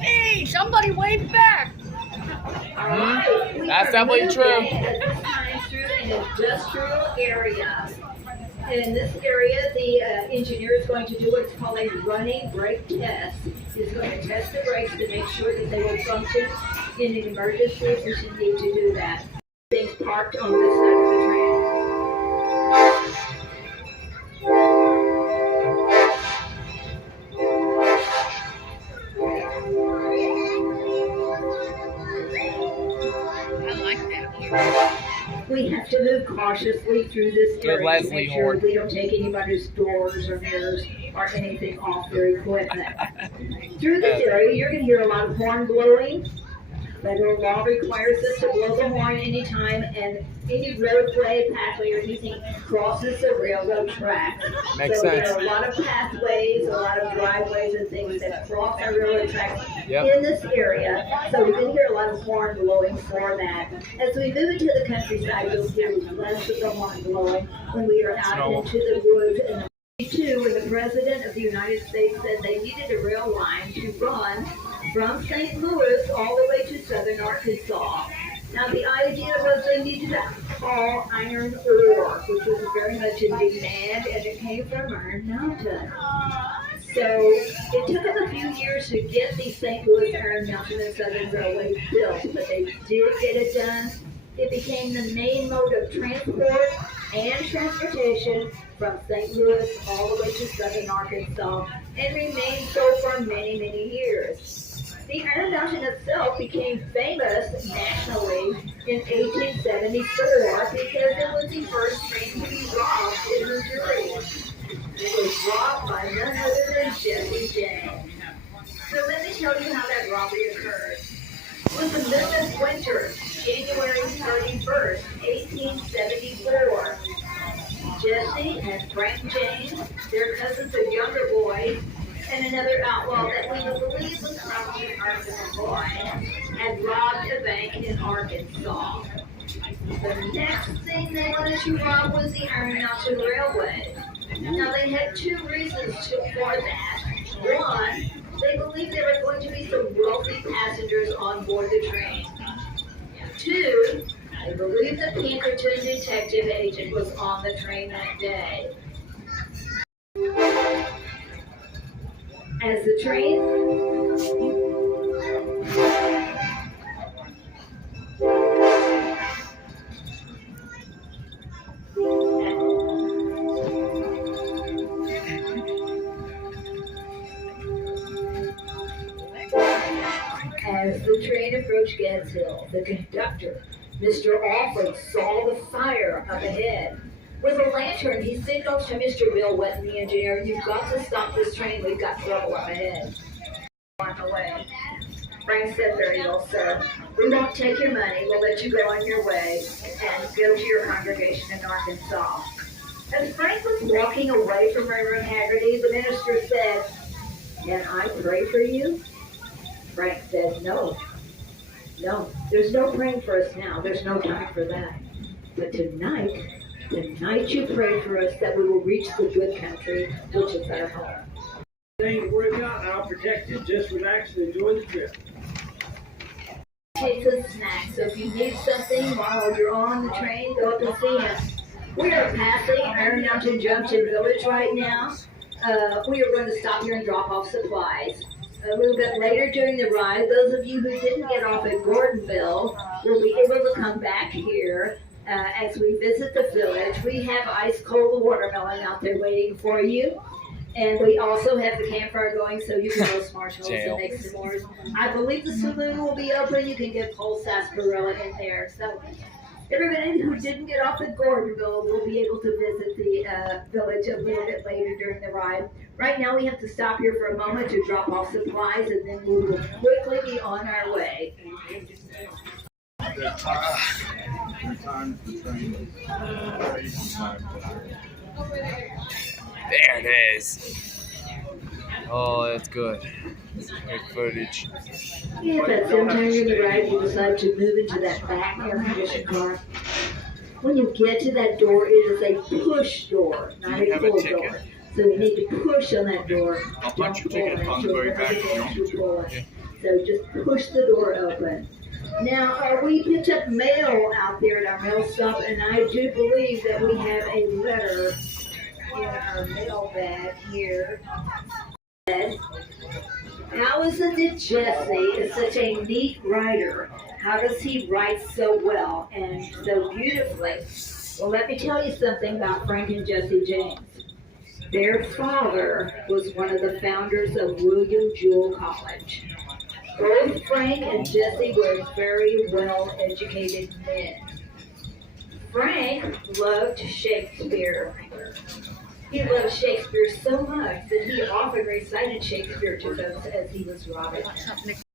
Hey, somebody wave back. That's definitely true. This time through an industrial area. And in this area, the engineer is going to do what's called a running brake test. He's going to test the brakes to make sure that they will function in an emergency if you need to do that. Things parked on this side of the train. We have to move cautiously through this area to make sure we don't take anybody's doors or mirrors or anything off their equipment. Through this area, you're going to hear a lot of horn blowing. Federal law requires us to blow the horn anytime and any roadway, pathway, or anything crosses the railroad track. Makes so sense. there are a lot of pathways, a lot of driveways and things that cross our railroad tracks Yep. in this area. So we can hear a lot of horn blowing for that. As we move into the countryside, you'll hear less of the horn blowing when we are out into the woods. And when the President of the United States said they needed a rail line to run from St. Louis all the way to southern Arkansas. Now the idea was they needed a tall iron ore, which was very much in demand, and it came from Iron Mountain. So it took them a few years to get the St. Louis Iron Mountain and Southern Railway built, but they did get it done. It became the main mode of transport and transportation from St. Louis all the way to southern Arkansas and remained so for many, many years. The Iron Mountain itself became famous nationally in 1874 because it was the first train to be robbed in Missouri. It was robbed by none other than Jesse James. So let me tell you how that robbery occurred. It was the middle of winter, January 31st, 1874. Jesse and Frank James, their cousins of younger boys, and another outlaw that we would believe was probably an Arkansas boy, had robbed a bank in Arkansas. The next thing they wanted to rob was the Iron Mountain Railway. Now they had two reasons for that. One, they believed there were going to be some wealthy passengers on board the train. Two, they believed the Pinkerton detective agent was on the train that day. As the train approached Gads Hill, the conductor, Mr. Alford, saw the fire up ahead. With a lantern, he signaled to Mr. Bill Wetton, the engineer, "You've got to stop this train. We've got trouble up ahead." On the way. Frank said, "Very well, sir. We won't take your money. We'll let you go on your way and go to your congregation in Arkansas." As Frank was walking away from Reverend Haggerty, the minister said, "Can I pray for you?" Frank said, No, there's no praying for us now. There's no time for that. But tonight you pray for us that we will reach the good country, which is our home. Ain't worry about, I'll protect you. Just relax and enjoy the trip. Take some snacks, so if you need something while you're on the train, go up and see him. We are passing Iron Mountain Junction Village right now. We are going to stop here and drop off supplies. A little bit later during the ride, those of you who didn't get off at Gordonville will be able to come back here as we visit the village. We have ice cold watermelon out there waiting for you. And we also have the campfire going so you can roast marshmallows and make s'mores. I believe the saloon will be open. You can get cold sarsaparilla in there. So everybody who didn't get off at Gordonville will be able to visit the village a little bit later during the ride. Right now we have to stop here for a moment to drop off supplies, and then we will quickly be on our way. There it is. Oh, that's good. Good footage. If at some time in the ride you decide to move into that back air-conditioned car, when you get to that door, it is a push door, not a pull door. So you need to push on that door. I'll punch your ticket on the way back if you want me to. Yeah. So just push the door open. Now, we picked up mail out there at our mail stop, and I do believe that we have a letter in our mail bag here. How is it that Jesse is such a neat writer? How does he write so well and so beautifully? Well, let me tell you something about Frank and Jesse James. Their father was one of the founders of William Jewell College. Both Frank and Jesse were very well-educated men. Frank loved Shakespeare. He loved Shakespeare so much that he often recited Shakespeare to us as he was writing.